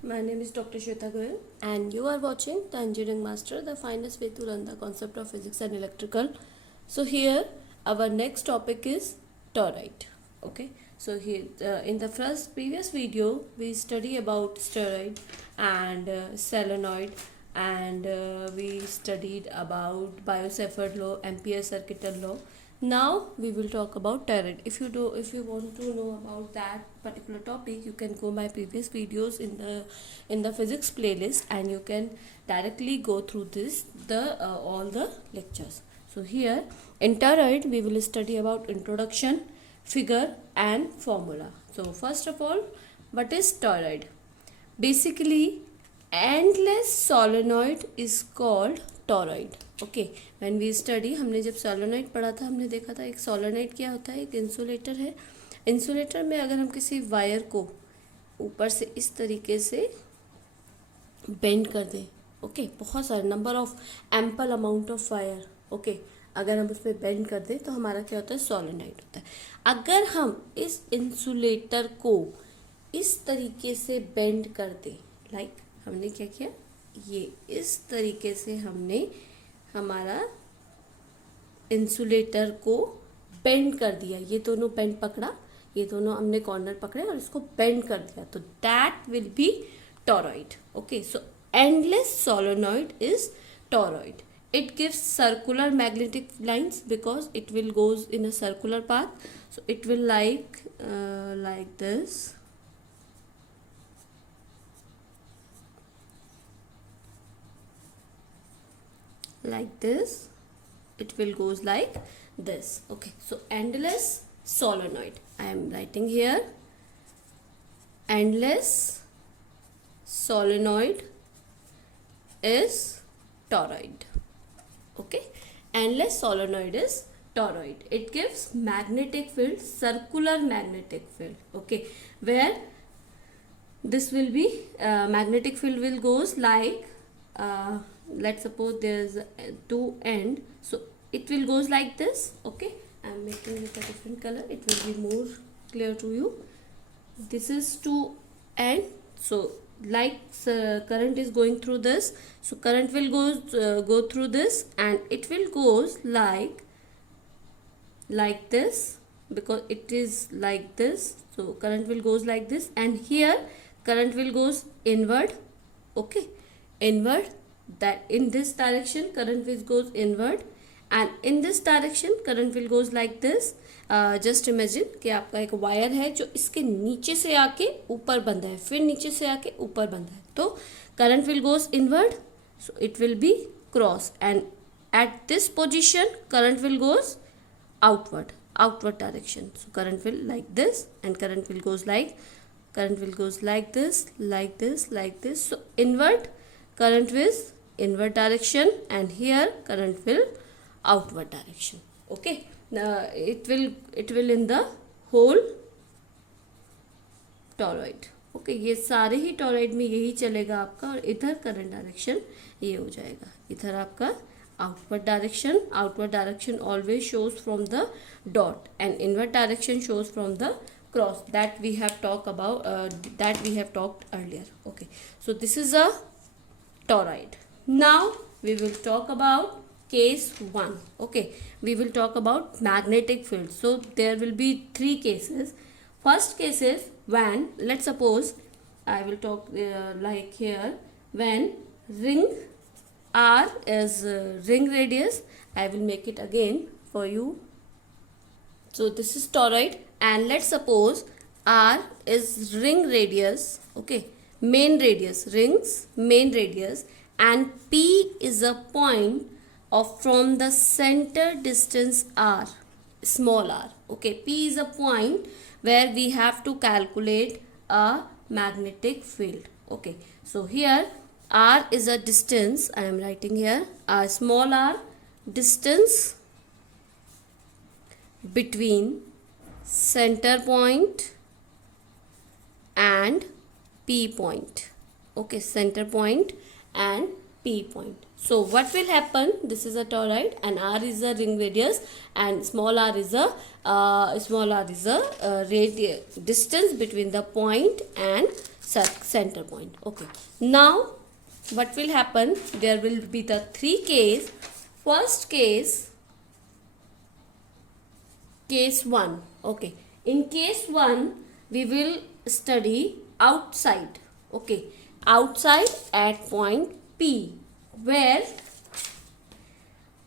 My name is Dr. Shweta Goyal, and you are watching the Engineering Master, the finest way to learn the concept of physics and electrical. So here, our next topic is toroid. Okay. So here, in the previous video, we study about steroid and solenoid, and we studied about Biot-Savart law, Ampere-Circuital law. Now we will talk about toroid. If you want to know about that particular topic, you can go my previous videos in the physics playlist, and you can directly go through all the lectures. So here in toroid we will study about introduction, figure and formula. So first of all, what is toroid? Basically, endless solenoid is called toroid. Okay, when we study, हमने जब solenoid पढ़ा था, हमने देखा था एक solenoid क्या होता है, एक इंसुलेटर है. इंसुलेटर में अगर हम किसी वायर को ऊपर से इस तरीके से बेंड कर दें, ओके, बहुत सारे number of ample amount of wire, okay, अगर हम उसमें बेंड कर दें तो हमारा क्या होता है, सोलेनोइड होता है. अगर हम इस इंसुलेटर को इस तरीके से बेंड कर दें, लाइक हमने क्या किया, ये इस तरीके से हमने हमारा इंसुलेटर को बेंड कर दिया, ये दोनों बेंड पकड़ा, ये दोनों हमने कॉर्नर पकड़े और इसको बेंड कर दिया, तो that will be toroid. Okay, so endless solenoid is toroid. It gives circular magnetic lines because it will goes in a circular path, so it will like this. Like this, it will goes like this. Okay, so endless solenoid, I am writing here, endless solenoid is toroid. Okay, endless solenoid is toroid. It gives magnetic field, circular magnetic field. Okay, where this will be magnetic field will goes like let's suppose there's two end, so it will goes like this. Okay, I'm making it a different color, it will be more clear to you. This is two end, so like current is going through this, so current will go through this, and it will goes like this, because it is like this, so current will goes like this, and here current will goes inward. Okay, inward, that in this direction current will goes inward, and in this direction current will goes like this. Just imagine कि आपका एक wire है जो इसके नीचे से आके ऊपर बंधा है, फिर नीचे से आके ऊपर बंधा है, तो current will goes inward, so it will be cross, and at this position current will goes outward direction, so current will like this, and current will goes like this, like this, so inward current is inward direction, and here current will outward direction. Okay, it will in the whole toroid. Okay, ये सारे ही torrid में यही चलेगा आपका, और इधर current direction ये हो जाएगा, इधर आपका outward direction always shows from the dot, and inward direction shows from the cross, that we have talked earlier. Okay, so this is a toroid. Now we will talk about case 1. Okay, we will talk about magnetic field. So there will be three cases. First case is when, let's suppose I will talk like here, when ring R is ring radius. I will make it again for you. So this is toroid, and let's suppose R is ring radius. Okay, main radius, rings main radius, and P is a point of from the center distance R, small r. Okay, P is a point where we have to calculate a magnetic field. Okay, so here R is a distance, I am writing here a small r, distance between center point and P point. Okay, center point and P point. So what will happen, this is a toroid, and R is a ring radius, and small r is a distance between the point and center point. Okay, now what will happen, there will be the three case. First case 1. Okay, in case 1 we will study outside. Okay, outside at point P where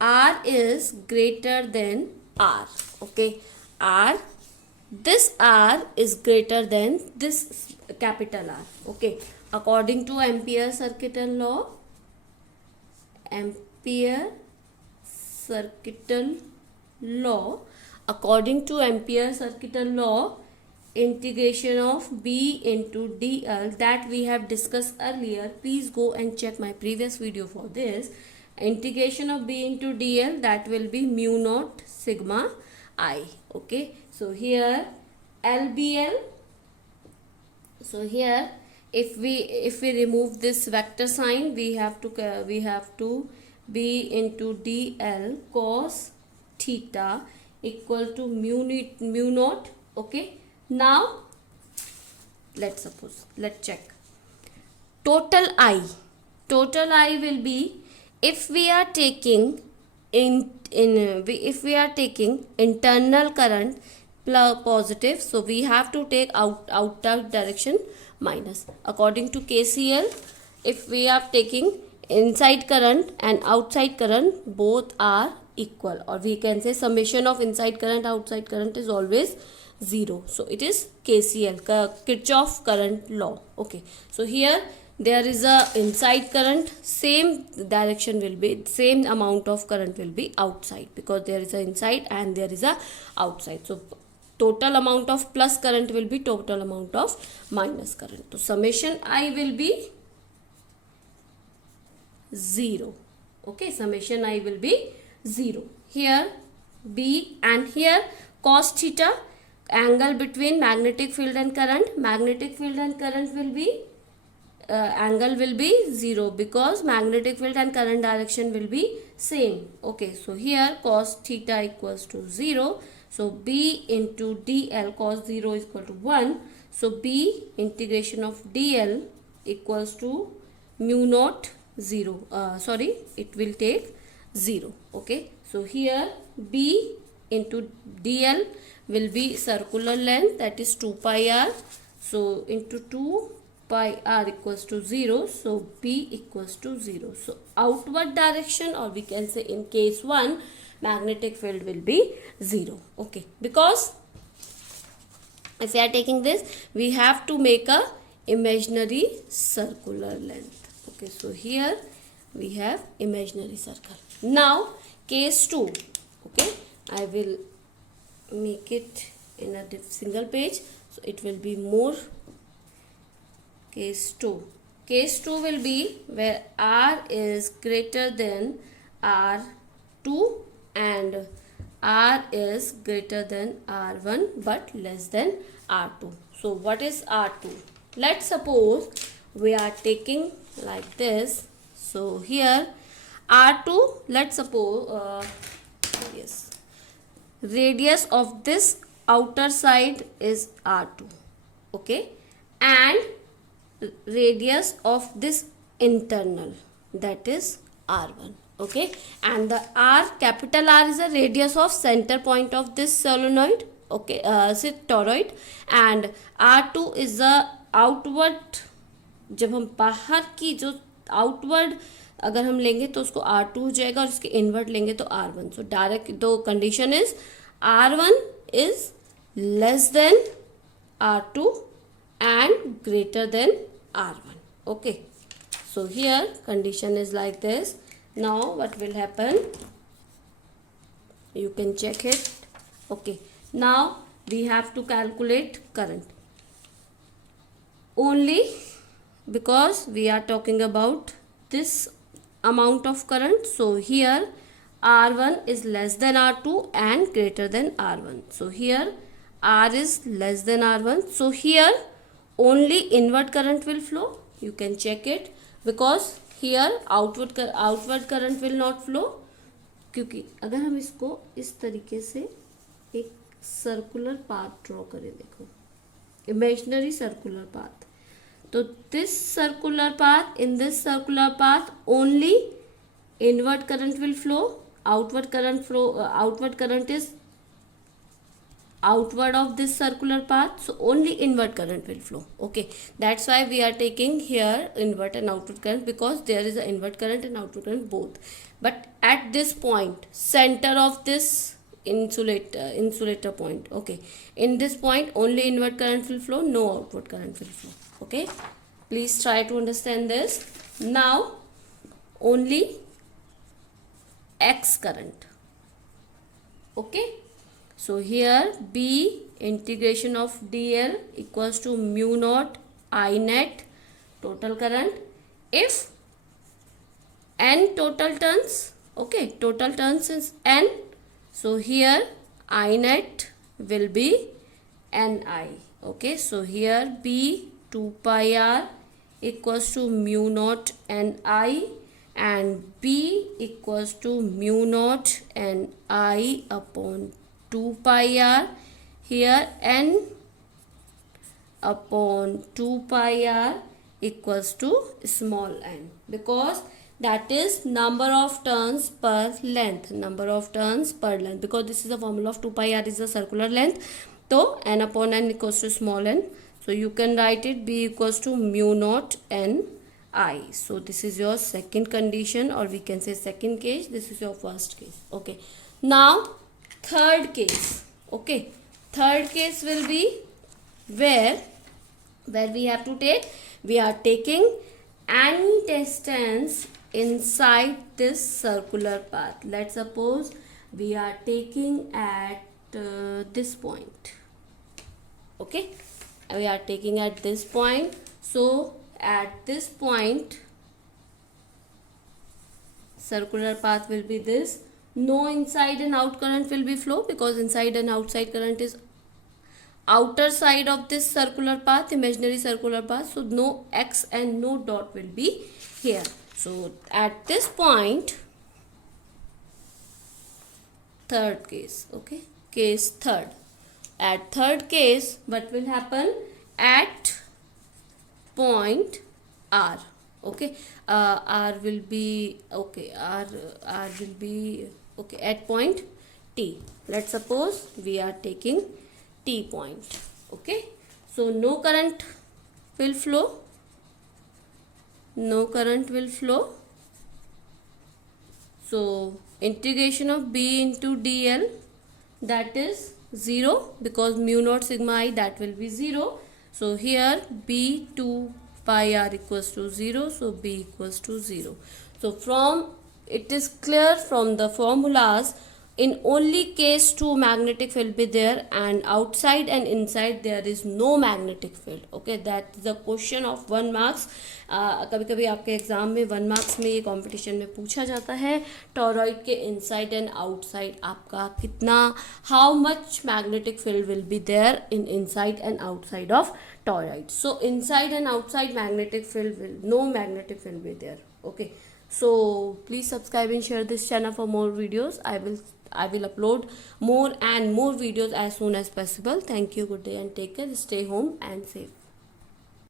R is greater than R. Okay, this R is greater than this capital R. Okay, according to Ampere circuital law, according to Ampere circuital law, integration of B into dl that we have discussed earlier. Please go and check my previous video for this. Integration of B into dl, that will be mu naught sigma I. Okay, so here LBL. So here if we remove this vector sign, we have to B into dl cos theta equal to mu naught. Okay, now let's check total I will be, if we are taking if we are taking internal current positive, so we have to take outer direction minus. According to KCL, if we are taking inside current and outside current, both are equal, or we can say summation of inside current outside current is always 0. So it is KCL, Kirchhoff current law. Okay, so here there is a inside current, same direction will be, same amount of current will be outside, because there is a inside and there is a outside. So total amount of plus current will be total amount of minus current. So summation I will be 0. Okay, summation I will be 0. Here B, and here cos theta, angle between magnetic field and current. Magnetic field and current will be angle will be 0, because magnetic field and current direction will be same. Okay, so here cos theta equals to 0. So B into dl, cos 0 is equal to 1. So B integration of dl equals to mu naught 0. It will take 0. Okay, so here B into dl will be circular length, that is 2 pi r. So into 2 pi r equals to 0. So B equals to 0. So outward direction, or we can say in case 1, magnetic field will be 0. Okay, because if we are taking this, we have to make a imaginary circular length. Okay, so here we have imaginary circle. Now case 2. Okay, I will make it in a single page, so it will be more. Case 2 will be where R is greater than R2 and R is greater than R1 but less than R2. So what is R2? Let's suppose we are taking like this. So here R2, let's suppose radius of this outer side is R2. Okay, and radius of this internal, that is R1. Okay, and the capital R is the radius of center point of this solenoid. Okay, toroid, and R2 is the outward, जब हम बाहर की जो outward अगर हम लेंगे तो उसको R2 हो जाएगा, और इसके इनवर्ट लेंगे तो R1. सो डायरेक्ट दो condition is R1 is less than R2 and greater than R1. Okay, so here condition is like this. Now what will happen, you can check it. Okay, now we have to calculate current only, because we are talking about this amount of current. So here R1 is less than R2 and greater than R1. So here R is less than R1. So here only inward current will flow. You can check it, because here outward current will not flow. क्योंकि अगर हम इसको इस तरीके से एक circular path draw करें, देखो इमेजिनरी सर्कुलर पाथ, तो this circular path, in this circular path only inward current will flow, outward current is outward of this circular path, so only inward current will flow. Okay, that's why we are taking here inward and outward current, because there is an inward current and outward current both. But at this point, center of this insulator point, okay, in this point only inward current will flow, no outward current will flow. Okay, please try to understand this. Now only X current. Okay, so here B integration of dl equals to mu naught I net total current. If n total turns, okay, total turns is n, so here I net will be ni. Okay, so here B 2 pi r equals to mu naught ni, and B equals to mu naught ni upon 2 pi r. Here n upon 2 pi r equals to small n, because that is number of turns per length, because this is the formula of 2 pi r is the circular length. So n upon n equals to small n. So you can write it B equals to mu naught n I. So this is your second condition, or we can say second case. This is your first case. Okay, now third case. Okay, third case will be where we are taking any distance inside this circular path. Let's suppose we are taking at this point. Okay, we are taking at this point. So at this point circular path will be this. No inside and out current will be flow, because inside and outside current is outer side of this circular path, imaginary circular path. So no X and no dot will be here. So at this point, third case. Okay, case third. At third case, what will happen? At point R. Okay, R will be okay. R will be okay at point T. Let's suppose we are taking T point. Okay, so no current will flow. No current will flow. So integration of B into dl, that is 0, because mu naught sigma I, that will be 0. So here B 2 pi r equals to 0, so B equals to 0. So from it is clear from the formulas, in only case 2 magnetic field be there, and outside and inside there is no magnetic field. Okay, that is the question of 1 marks. कभी कभी आपके exam में 1 marks में ये competition में पूछा जाता है, टॉरॉइड के इनसाइड एंड आउटसाइड आपका कितना, how much magnetic field will be there in inside and outside of toroid. So inside and outside magnetic field will, no magnetic field be there. Okay, so please subscribe and share this channel for more videos. I will upload more and more videos as soon as possible. Thank you, good day and take care. Stay home and safe.